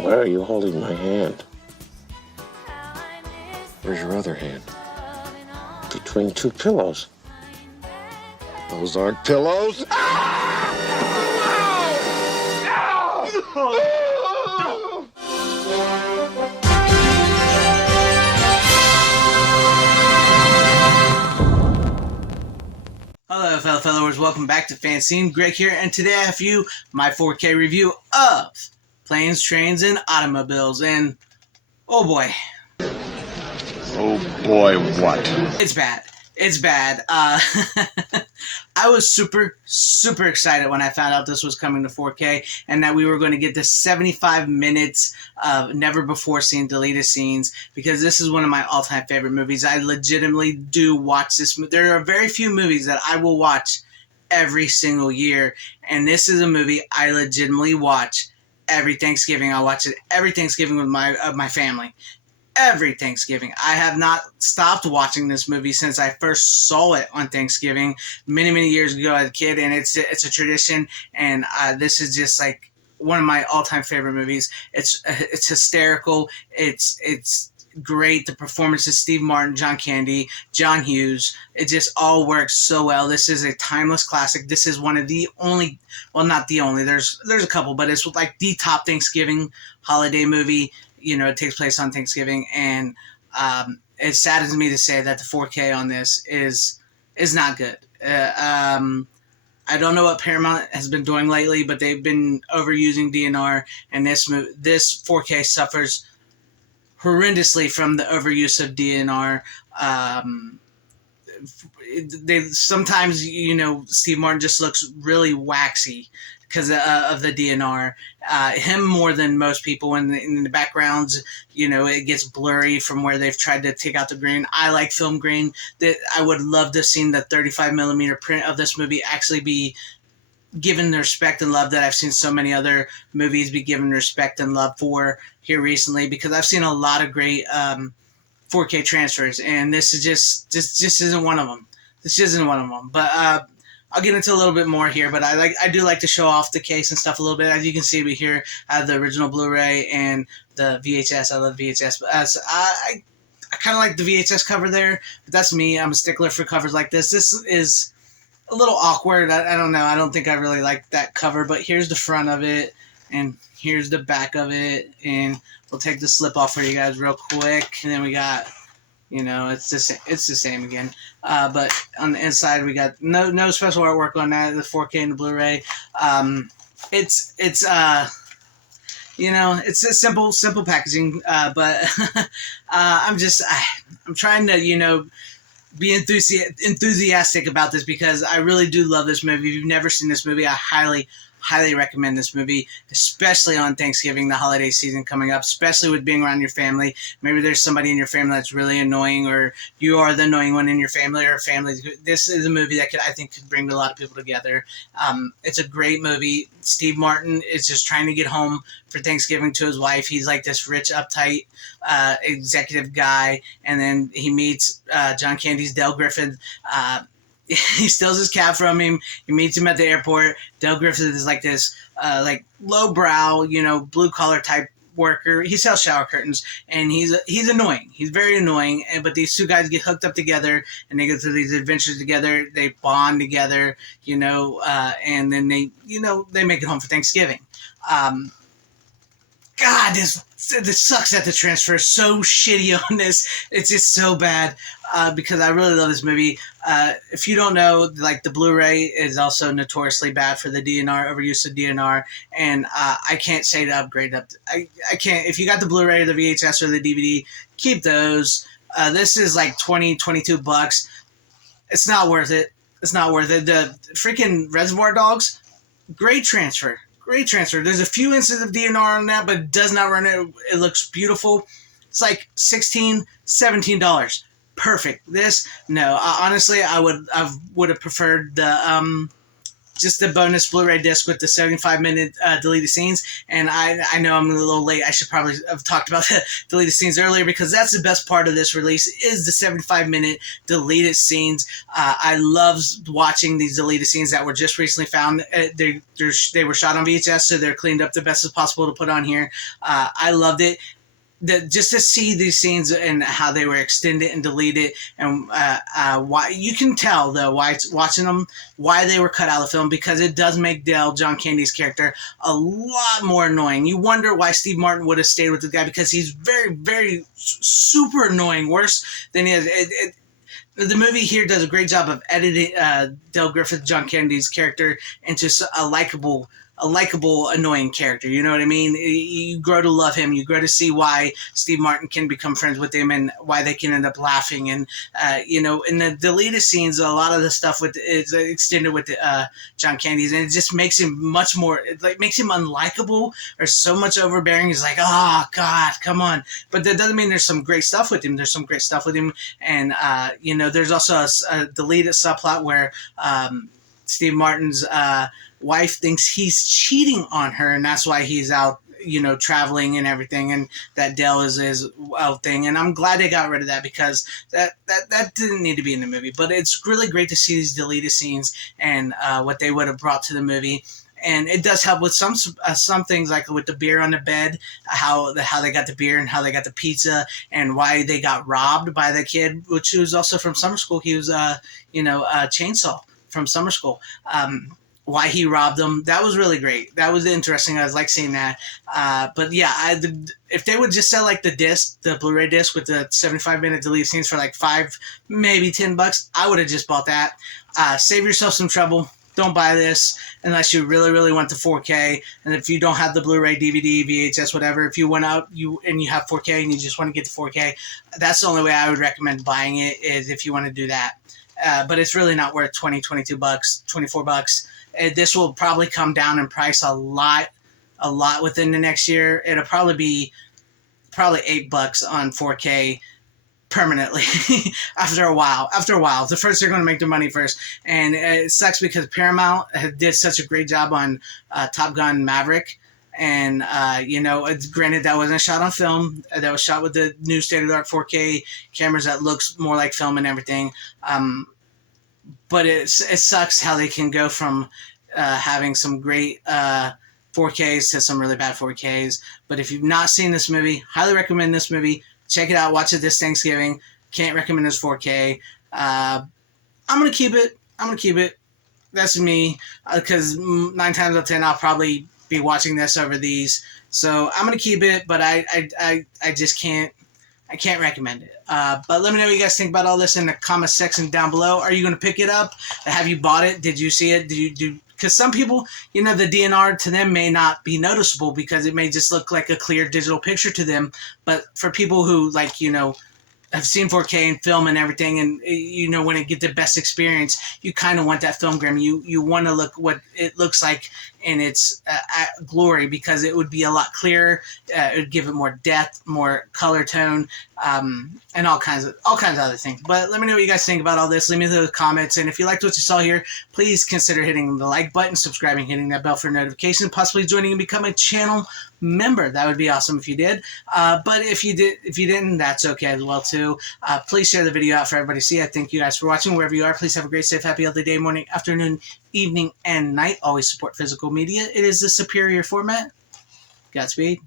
Why are you holding my hand? Where's your other hand? Between two pillows. Those aren't pillows. Hello, fellow followers. Welcome back to FanZcene. Greg here, and today I have for you my 4K review of Planes, Trains, and Automobiles. And oh boy, What? it's bad. It's bad. I was super excited when I found out this was coming to 4K and that we were going to get this 75 minutes of never before seen deleted scenes, because this is one of my all-time favorite movies. I legitimately do watch this. There are very few movies that I will watch every single year, and this is a movie I legitimately watch every Thanksgiving. I watch it every Thanksgiving with my family. Every Thanksgiving. I have not stopped watching this movie since I first saw it on Thanksgiving many years ago as a kid, and it's a tradition. And this is just like one of my all-time favorite movies. It's hysterical. It's great. The performances: Steve Martin, John Candy, John Hughes. It just all works so well. This is a timeless classic. This is one of the only, well, not the only. There's a couple, but it's like the top Thanksgiving holiday movie. You know, it takes place on Thanksgiving, and it saddens me to say that the 4K on this is not good. I don't know what Paramount has been doing lately, but they've been overusing DNR, and this 4K suffers horrendously from the overuse of DNR. They sometimes, you know, Steve Martin just looks really waxy because of the DNR. Him more than most people. In the backgrounds, you know, it gets blurry from where they've tried to take out the green. I like film grain. That I would love to have seen the 35mm print of this movie actually be given the respect and love that I've seen so many other movies be given respect and love for here recently, because I've seen a lot of great 4K transfers, and this is just isn't one of them. This isn't one of them. But I'll get into a little bit more here, but I do like to show off the case and stuff a little bit. As you can see, we here have the original Blu-ray and the VHS. I love VHS, but I kind of like the VHS cover there, but that's me. I'm a stickler for covers like this. This is a little awkward. I don't know. I don't think I really like that cover, but here's the front of it, and here's the back of it, and we'll take the slip off for you guys real quick, and then we got, you know, it's the same again. But on the inside, we got no special artwork on that. The 4K and the Blu-ray. It's you know, it's a simple packaging. But I'm trying to, you know, be enthusiastic about this, because I really do love this movie. If you've never seen this movie, I highly recommend this movie, especially on Thanksgiving, the holiday season coming up, especially with being around your family. Maybe there's somebody in your family that's really annoying, or you are the annoying one in your family, or family. This is a movie that I think could bring a lot of people together. It's a great movie. Steve Martin is just trying to get home for Thanksgiving to his wife. He's like this rich, uptight executive guy, and then he meets John Candy's Del Griffith. He steals his cab from him. He meets him at the airport. Del Griffith is like this, like lowbrow, you know, blue collar type worker. He sells shower curtains, and he's annoying. He's very annoying. But these two guys get hooked up together, and they go through these adventures together. They bond together, you know, and then they make it home for Thanksgiving. God, this sucks that the transfer is so shitty on this. It's just so bad, because I really love this movie. If you don't know, like, the Blu-ray is also notoriously bad for the DNR, overuse of DNR, and I can't say to upgrade up. I can't. If you got the Blu-ray or the VHS or the DVD, keep those. This is like $22. It's not worth it. It's not worth it. The freaking Reservoir Dogs, great transfer. Great transfer. There's a few instances of DNR on that, but it does not run it. It looks beautiful. It's like $16, $17. Perfect. This, no. Honestly, I would have preferred the just the bonus Blu-ray disc with the 75-minute deleted scenes. And I know I'm a little late. I should probably have talked about the deleted scenes earlier, because that's the best part of this release is the 75-minute deleted scenes. I love watching these deleted scenes that were just recently found. They were shot on VHS, so they're cleaned up the best as possible to put on here. I loved it. Just to see these scenes and how they were extended and deleted, and why you can tell though why it's watching them why they were cut out of the film, because it does make Dale, John Candy's character, a lot more annoying. You wonder why Steve Martin would have stayed with the guy, because he's very, very super annoying, worse than he is. The movie here does a great job of editing Dale Griffith, John Candy's character, into a likable, annoying character. You know what I mean? You grow to love him. You grow to see why Steve Martin can become friends with him, and why they can end up laughing. And in the deleted scenes, a lot of the stuff is extended with John Candy's, and it just makes him much more. It makes him unlikable, or so much overbearing. He's like, oh God, come on. But that doesn't mean there's some great stuff with him. There's some great stuff with him, and there's also a deleted subplot where Steve Martin's wife thinks he's cheating on her, and that's why he's out, traveling and everything, and that Dale is his thing. And I'm glad they got rid of that, because that didn't need to be in the movie. But it's really great to see these deleted scenes and what they would have brought to the movie. And it does help with some things, like with the beer on the bed, how they got the beer and how they got the pizza, and why they got robbed by the kid, which was also from summer school. He was a chainsaw from summer school. Why he robbed them. That was really great. That was interesting. I was like seeing that. But yeah, if they would just sell like the Blu-ray disc with the 75-minute deleted scenes for like $5, maybe $10, I would have just bought that. Save yourself some trouble. Don't buy this unless you really, really want the 4K. And if you don't have the Blu-ray, DVD, VHS, whatever, if you went out you have 4K and you just want to get the 4K, that's the only way I would recommend buying it, is if you want to do that. But it's really not worth $20, $22, $24. This will probably come down in price a lot within the next year. It'll probably be $8 on 4K permanently after a while. The first, they're going to make their money first. And it sucks because Paramount did such a great job on Top Gun Maverick. And, granted, that wasn't shot on film. That was shot with the new state-of-the-art 4K cameras that looks more like film and everything. But it sucks how they can go from having some great 4Ks to some really bad 4Ks. But if you've not seen this movie, highly recommend this movie. Check it out. Watch it this Thanksgiving. Can't recommend this 4K. I'm going to keep it. That's me. Because 9 times out of 10, I'll probably be watching this over these. So I'm going to keep it, but I just can't. I can't recommend it. But let me know what you guys think about all this in the comment section down below. Are you going to pick it up? Have you bought it? Did you see it? Because some people, the DNR to them may not be noticeable because it may just look like a clear digital picture to them. But for people who have seen 4K and film and everything, and when it get the best experience, you kind of want that film gram. You want to look what it looks like in its glory, because it would be a lot clearer. It would give it more depth, more color tone, and all kinds of other things. But let me know what you guys think about all this. Leave me those comments, and if you liked what you saw here, please consider hitting the like button, subscribing, hitting that bell for notification, possibly joining and becoming a channel member. That would be awesome if you did. But if you didn't, that's okay as well too. Please share the video out for everybody to see. I thank you guys for watching wherever you are. Please have a great, safe, happy, healthy day, morning, afternoon, evening, and night. Always support physical media. It is the superior format. Godspeed.